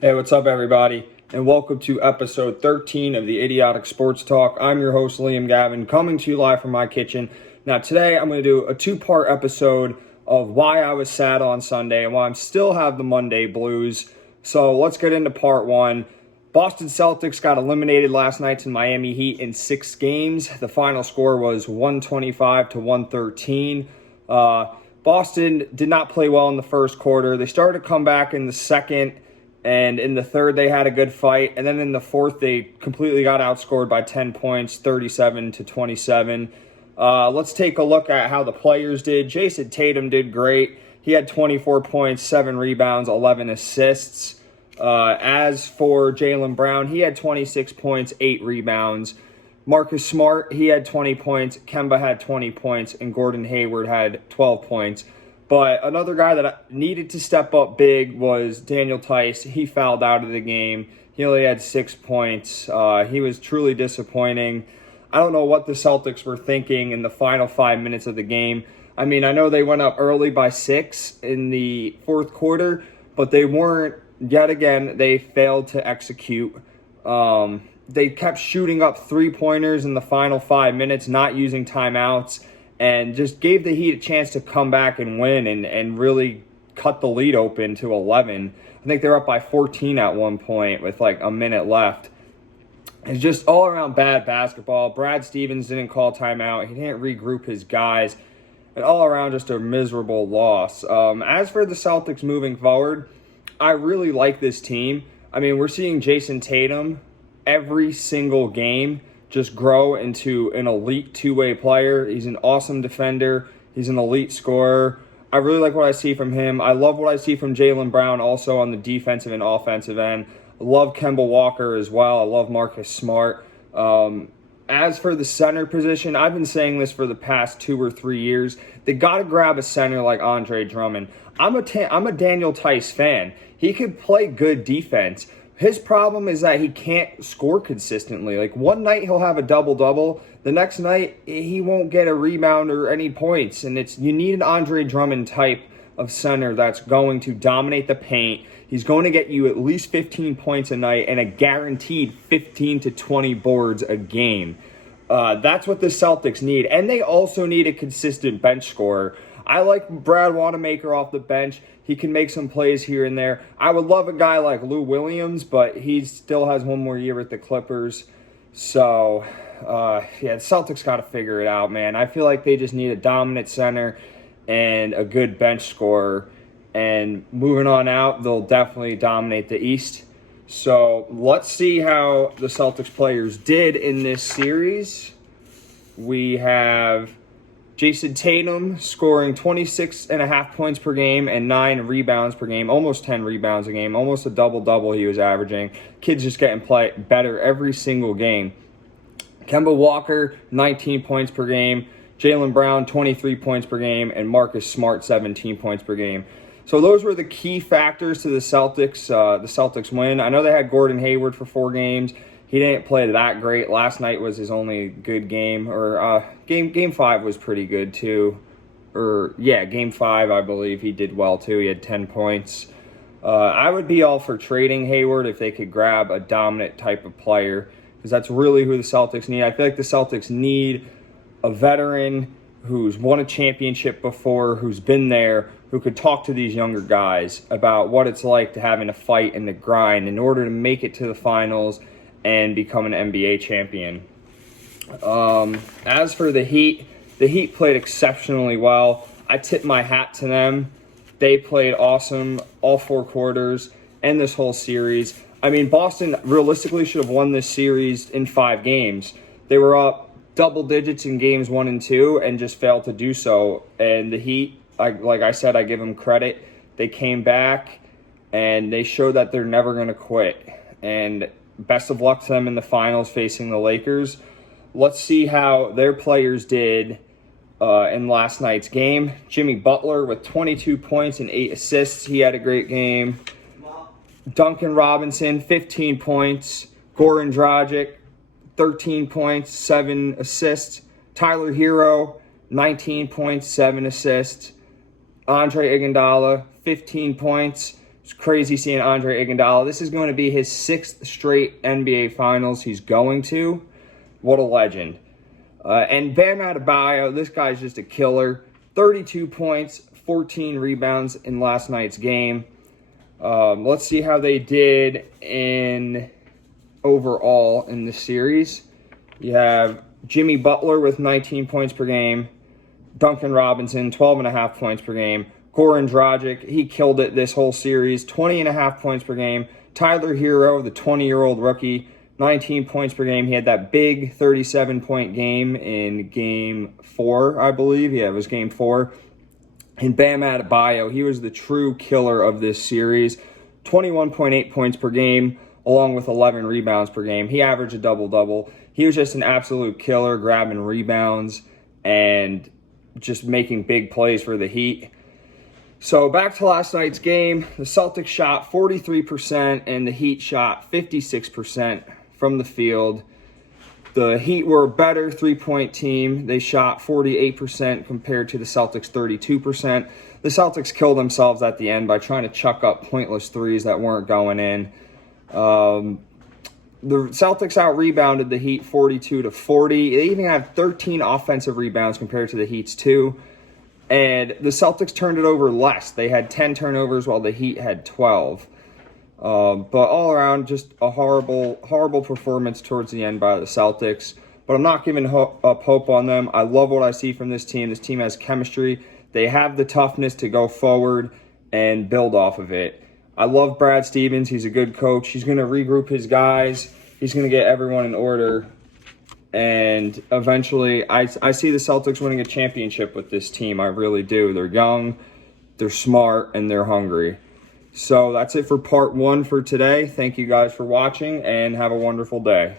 Hey, what's up, everybody? And welcome to episode 13 of the Idiotic Sports Talk. I'm your host, Liam Gavin, coming to you live from my kitchen. Now, today I'm going to do a two-part episode of why I was sad on Sunday and why I still have the Monday blues. So let's get into part one. Boston Celtics got eliminated last night to Miami Heat in 6 games. The final score was 125 to 113. Boston did not play well in the first quarter. They started to come back in the second. And in the third, they had a good fight. And then in the fourth, they completely got outscored by 10 points, 37 to 27. Let's take a look at how the players did. Jason Tatum did great. He had 24 points, 7 rebounds, 11 assists. As for Jaylen Brown, he had 26 points, 8 rebounds. Marcus Smart, he had 20 points. Kemba had 20 points. And Gordon Hayward had 12 points. But another guy that needed to step up big was Daniel Tice. He fouled out of the game. He only had 6 points. He was truly disappointing. I don't know what the Celtics were thinking in the final 5 minutes of the game. I mean, I know they went up early by 6 in the fourth quarter, but they weren't, yet again, they failed to execute. They kept shooting up three-pointers in the final 5 minutes, not using timeouts, and just gave the Heat a chance to come back and win and really cut the lead open to 11. I think they were up by 14 at one point with like a minute left. It's just all around bad basketball. Brad Stevens didn't call timeout. He didn't regroup his guys. And all around just a miserable loss. As for the Celtics moving forward, I really like this team. I mean, we're seeing Jason Tatum every single game just grow into an elite two-way player. He's an awesome defender. He's an elite scorer. I really like what I see from him. I love what I see from Jaylen Brown also on the defensive and offensive end. I love Kemba Walker as well. I love Marcus Smart. As for the center position, I've been saying this for the past 2 or 3 years. They got to grab a center like Andre Drummond. I'm a Daniel Tice fan. He could play good defense. His problem is that he can't score consistently. Like, one night he'll have a double-double. The next night, he won't get a rebound or any points. And you need an Andre Drummond type of center that's going to dominate the paint. He's going to get you at least 15 points a night and a guaranteed 15 to 20 boards a game. That's what the Celtics need. And they also need a consistent bench scorer. I like Brad Wanamaker off the bench. He can make some plays here and there. I would love a guy like Lou Williams, but he still has one more year with the Clippers. So, the Celtics got to figure it out, man. I feel like they just need a dominant center and a good bench scorer. And moving on out, they'll definitely dominate the East. So, let's see how the Celtics players did in this series. We have Jason Tatum scoring 26.5 points per game and 9 rebounds per game, almost 10 rebounds a game, almost a double-double he was averaging. Kid's just getting better every single game. Kemba Walker, 19 points per game. Jaylen Brown, 23 points per game. And Marcus Smart, 17 points per game. So those were the key factors to the Celtics win. I know they had Gordon Hayward for 4 games. He didn't play that great. Last night was his only good game. Or game 5 was pretty good too. Game 5, I believe he did well too. He had 10 points. I would be all for trading Hayward if they could grab a dominant type of player, because that's really who the Celtics need. I feel like the Celtics need a veteran who's won a championship before, who's been there, who could talk to these younger guys about what it's like to having to fight and to grind in order to make it to the finals and become an NBA champion. As for the Heat played exceptionally well. I tip my hat to them. They played awesome all 4 quarters and this whole series. I mean, Boston realistically should have won this series in 5 games. They were up double digits in games 1 and 2 and just failed to do so. And the Heat, like I said, I give them credit. They came back and they showed that they're never going to quit. And best of luck to them in the finals facing the Lakers. Let's see how their players did in last night's game. Jimmy Butler with 22 points and 8 assists. He had a great game. Duncan Robinson, 15 points. Goran Dragic, 13 points, 7 assists. Tyler Hero, 19 points, 7 assists. Andre Iguodala, 15 points. It's crazy seeing Andre Iguodala. This is going to be his 6th straight NBA Finals he's going to. What a legend. And Bam Adebayo, this guy's just a killer. 32 points, 14 rebounds in last night's game. Let's see how they did in overall in the series. You have Jimmy Butler with 19 points per game. Duncan Robinson, 12.5 points per game. Goran Dragic, he killed it this whole series, 20.5 points per game. Tyler Hero, the 20-year-old rookie, 19 points per game. He had that big 37-point game in Game 4, I believe. Yeah, it was Game 4. And Bam Adebayo, he was the true killer of this series. 21.8 points per game, along with 11 rebounds per game. He averaged a double-double. He was just an absolute killer, grabbing rebounds and just making big plays for the Heat. So back to last night's game, the Celtics shot 43% and the Heat shot 56% from the field. The Heat were a better three-point team. They shot 48% compared to the Celtics' 32%. The Celtics killed themselves at the end by trying to chuck up pointless threes that weren't going in. The Celtics out-rebounded the Heat 42-40. They even had 13 offensive rebounds compared to the Heat's 2. And the Celtics turned it over less. They had 10 turnovers while the Heat had 12. But all around, just a horrible performance towards the end by the Celtics. But I'm not giving up hope on them. I love what I see from this team. This team has chemistry. They have the toughness to go forward and build off of it. I love Brad Stevens. He's a good coach. He's going to regroup his guys. He's going to get everyone in order. And eventually, I see the Celtics winning a championship with this team. I really do. They're young, they're smart, and they're hungry. So that's it for part 1 for today. Thank you guys for watching, and have a wonderful day.